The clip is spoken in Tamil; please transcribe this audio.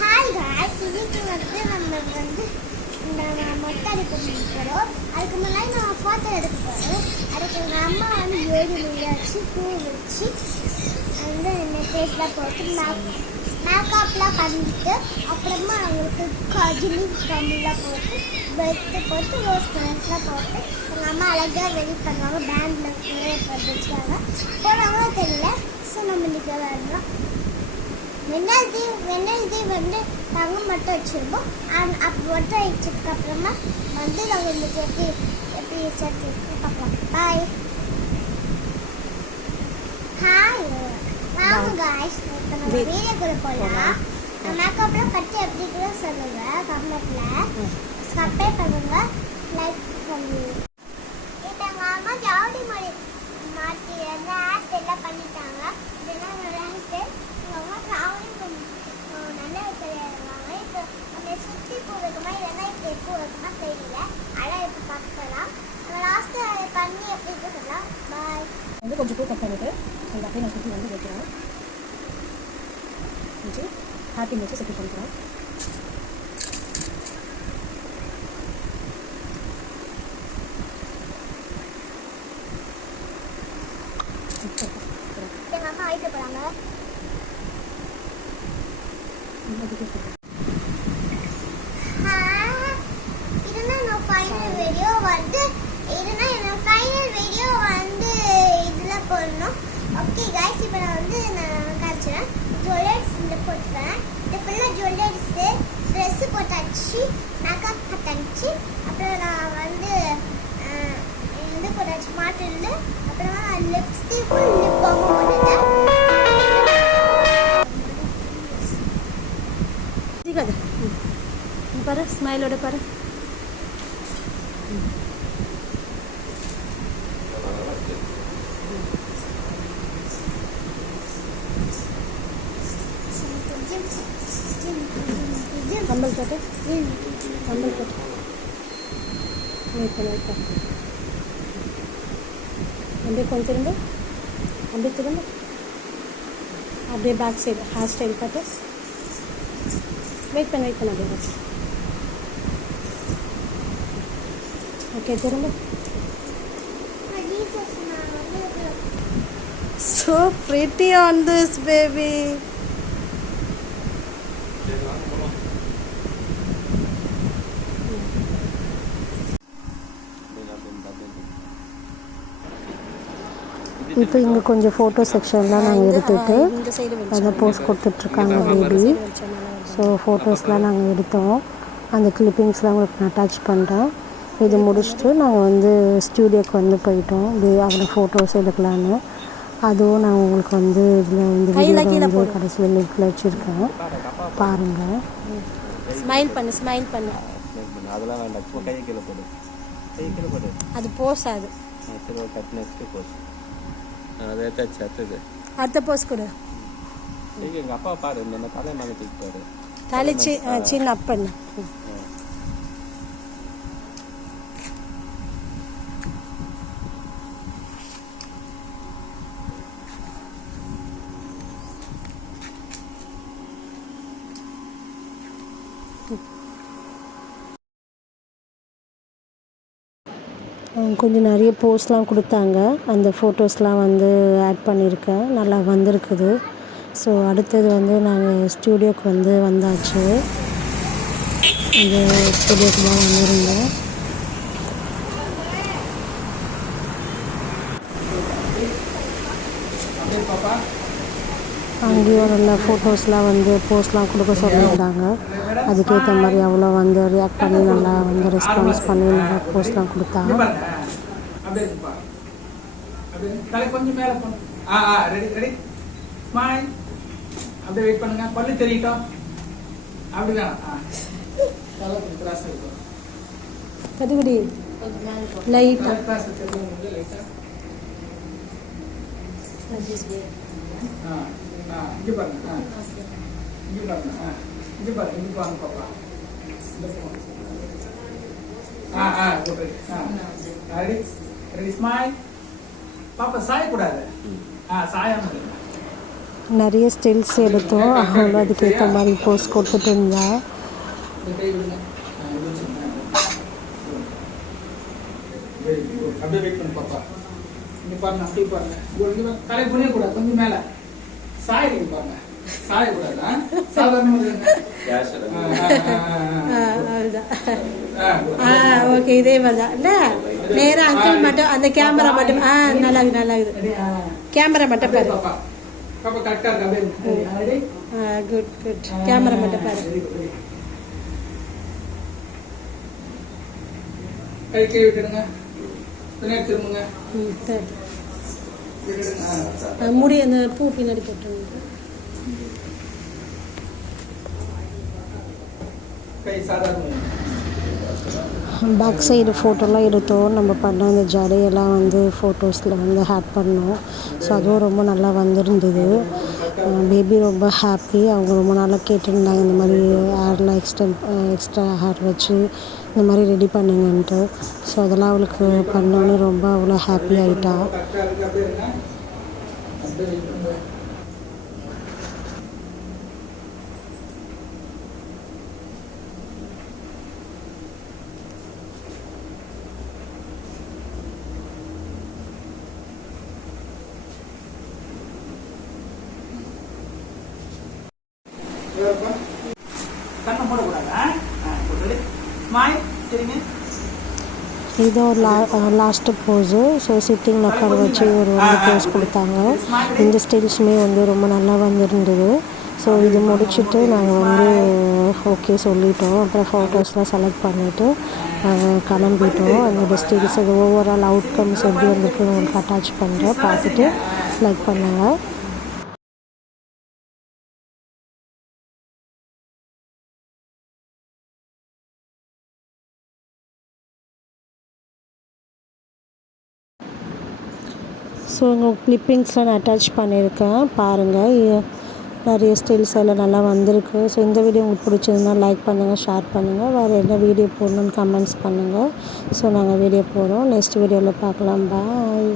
ஹாய் காய்ஸ், இன்னைக்கு நம்ம மொட்டை அடிக்க போகிறோம். அதுக்கு முன்னாடி நான் ஃபோட்டோ எடுக்க போகிறோம். அதுக்கு எங்கள் அம்மா ஏறி முடியாச்சு பூ வச்சு ஃபேஸ்லாம் போட்டு மேக்கப்லாம் பண்ணிட்டு அப்புறமா அவங்களுக்கு கஜிலி கம்மிலாம் போட்டு பெட்டு போட்டு ரோஸ் கலர்ஸ்லாம் போட்டு எங்கள் அம்மா அழகாக ரெடி பண்ணுவாங்க. பேண்டில் வச்சுக்காங்க போனாங்களோ தெரியல. ஸோ நம்ம இன்றைக்கி வரலாம். வெனஸ்டே தங்கம் மட்டும் வச்சுருப்போம். அப்போ மட்டும் வச்சதுக்கப்புறமா நாங்கள் இன்றைக்கி எப்படி வச்சு பார்க்கலாம். பாய். ஹாய் வாங்க காய்ஸ், இப்போ நம்ம வீடியோக்குள்ளே போகலாம். மேக்கப்லாம் கட்டி எப்படி கூட சொல்லுங்கள் கமெண்ட்டில். சப்ஸ்கிரைப் பண்ணுங்க, லைக் பண்ணுங்க. இப்போ எங்கள் அம்மா ஜாவடி மாட்டி ஹேர் ஸ்டைலாம் பண்ணிட்டாங்க. இதெல்லாம் ஹேர் ஸ்டைல் எங்கள் அம்மா ஜாவடி நல்லா கிடையாதுவாங்க. இப்போ அந்த சுற்றி பூ வைக்குமா இல்லைன்னா இப்போ பூ வைக்குமா தெரியல. அதான் இப்போ பார்க்கலாம். நம்ம லாஸ்ட்டு அதை பண்ணி எப்படி சொல்லலாம். பாய். வந்து கொஞ்சம் பூ கட் பண்ணிவிட்டு அந்த அப்படியே நான் சுற்றி வந்து வைக்கிறேன். வச்சு ஹாப்பிங் வச்சு செட்டில் பண்ணிக்கிறேன். எங்கள் அம்மா ஆயிட்டு போகிறாங்க. இதுதான் என்னோட ஃபைனல் வீடியோ வந்து இதில் போடணும். ஓகே காய்ஸ், இப்போ நான் காய்ச்சிறேன். ஜுவல்லர்ஸ் இதில் போட்டுக்கிறேன். இது ஃபுல்லாக ஜுவல்லர்ஸு ட்ரெஸ்ஸு போட்டாச்சு, மேக்கப் போட்டாச்சு. அப்புறம் நான் இது போட்டாச்சு மாட்டில். அப்புறமா லிப்ஸ்டிக்கும் லிப் பாமும் போட்டுட்டேன். பாரு ஸ்மைலோட பாரு. கம்பல் போட்டு கம்பல் போட்டு அப்படியே கொஞ்சம் திரும்ப அப்படியே திரும்ப அப்படியே பேக் சைடு ஹேர் ஸ்டைல் பார்த்து வெயிட் பண்ண அப்படியே வச்சு. ஓகே திரும்ப. So pretty on this baby. இப்போ இங்கே கொஞ்சம் ஃபோட்டோ செக்ஷன்லாம் நாங்கள் எடுத்துகிட்டு அதை போஸ்ட் கொடுத்துட்ருக்காங்க பேபி. ஸோ ஃபோட்டோஸ்லாம் நாங்கள் எடுத்தோம். அந்த கிளிப்பிங்ஸ்லாம் உங்களுக்கு நான் அட்டாச் பண்ணுறேன். இது முடிச்சுட்டு நாங்கள் ஸ்டூடியோக்கு போயிட்டோம். அதில் ஃபோட்டோஸ் எடுக்கலான்னு. அதுவும் நான் உங்களுக்கு இதில் கடைசியில் லிங்க்கில் வச்சுருக்கேன், பாருங்கள். ஸ்மைல் பண்ணு. அதெல்லாம் வேண்டாம், கையை கீழே போடு, அது போஸ். அது அடுத்த போஸ் கொடு. எங்கள் அப்பா பாரு, இந்த தலை மேலே தூக்கி பாரு. தலை சின்ன அப்பண்ணு. கொஞ்சம் நிறைய போஸ்ட்லாம் கொடுத்தாங்க. அந்த ஃபோட்டோஸ்லாம் ஆட் பண்ணியிருக்கேன். நல்லா வந்திருக்குது. ஸோ அடுத்தது நாங்கள் ஸ்டூடியோக்கு வந்தாச்சு. இந்த ஸ்டூடியோக்கு தான் வந்திருந்தோம். அங்கேயும் நல்லா ஃபோட்டோஸ்லாம் போஸ்ட்லாம் கொடுக்க சொல்லியிருந்தாங்க. அதுக்கேற்ற மாதிரி அவ்வளோ ரியாக்ட் பண்ணி நல்லா ரெஸ்பான்ஸ் பண்ணி நல்லா போஸ்ட்லாம் கொடுத்தாங்க. கொஞ்சம் மேலே ரெடி ஸ்மைல். அப்படியே வெயிட் பண்ணுங்க, பல்லு தெரியட்டும். அப்படிதான் கதுகுடி லைட்டா இங்கே பாருங்க, இங்கே பாருங்க, இங்கே பாருங்க, இங்கே பாருங்க பாப்பா. Ready ready smile. பாப்பா சாயக்கூடாது. சாயாம நிறைய ஸ்டில்ஸ் எடுத்தோம். அவங்களும் அதுக்கேற்ற மாதிரி போஸ் கொடுத்துட்டு இருந்தா. இந்த கை விடுங்க. இது வச்சுருங்க. Very good. அப்படியே வெயிட் பண்ணு பாப்பா. இங்கே பாருங்க, அப்படியே பாருங்க. இங்கே தலை குனியக்கூடாது, கொஞ்சம் மேலே சாயிடுங்க பாருங்க. சாயக்கூடாது. சாதாரணமாக ஓகே, இதே மாதிரி தான் இல்லை, நேராக அங்கிள் மட்டும் அந்த கேமரா மட்டும் நல்லா இருக்குது, நல்லா இருக்குது. கேமரா மட்டும் பாரு. பாப்பா கரெக்டாக இருக்கு. அப்படியே குட் குட். கேமரா மட்டும் பாரு. கை கை விட்டுடுங்க. பின்னாடி திரும்புங்க. விட்டுடுங்க. முடி அந்த பூ பின்னாடி போட்டுருங்க. கை சாதாரண. பேக் சைடு ஃபோட்டோலாம் எடுத்தோம். நம்ம பண்ண அந்த ஜடையெல்லாம் வந்து ஃபோட்டோஸில் வந்து ஆட் பண்ணோம். ஸோ அதுவும் ரொம்ப நல்லா வந்திருந்தது. பேபி ரொம்ப ஹாப்பி. அவங்க ரொம்ப நாளாக கேட்டிருந்தாங்க இந்த மாதிரி ஹேர்லாம் எக்ஸ்ட்ரா ஹேர் வச்சு இந்த மாதிரி ரெடி பண்ணுங்கன்ட்டு. ஸோ அதெல்லாம் அவளுக்கு பண்ணோன்னு ரொம்ப அவ்வளோ ஹாப்பி ஆகிட்டா. கண்ணை மூடக்கூடாதா? ஸ்மைல். சரிங்க. இது ஒரு லாஸ்ட்டு போஸு. ஸோ சிட்டிங்கில் உட்கார வச்சு ஒரு போஸ் கொடுத்தாங்க. இந்த ஸ்டைல்ஸுமே வந்து ரொம்ப நல்லா வந்திருந்தது. ஸோ இது முடிச்சுட்டு நாங்கள் வந்து ஓகே சொல்லிட்டோம். அப்புறம் ஃபோட்டோஸ்லாம் செலக்ட் பண்ணிவிட்டு கிளம்பிட்டோம். அந்த ஸ்டைல்ஸ் அது ஓவரால் அவுட்கம்ஸ் எப்படி வந்திருக்கு உங்களுக்கு அட்டாச் பண்ணுறேன், பார்த்துட்டு லைக் பண்ணுங்கள். ஸோ உங்கள் கிளிப்பிங்ஸ்லாம் நான் அட்டாச் பண்ணியிருக்கேன், பாருங்கள். நிறைய ஸ்டைல்ஸ் எல்லாம் நல்லா வந்திருக்கு. ஸோ இந்த வீடியோ உங்களுக்கு பிடிச்சிருந்தா லைக் பண்ணுங்கள், ஷேர் பண்ணுங்கள். வேறு என்ன வீடியோ போடணுன்னு கமெண்ட்ஸ் பண்ணுங்கள். ஸோ நாங்கள் வீடியோ போடுறோம். நெக்ஸ்ட் வீடியோவில் பார்க்கலாம். பாய்.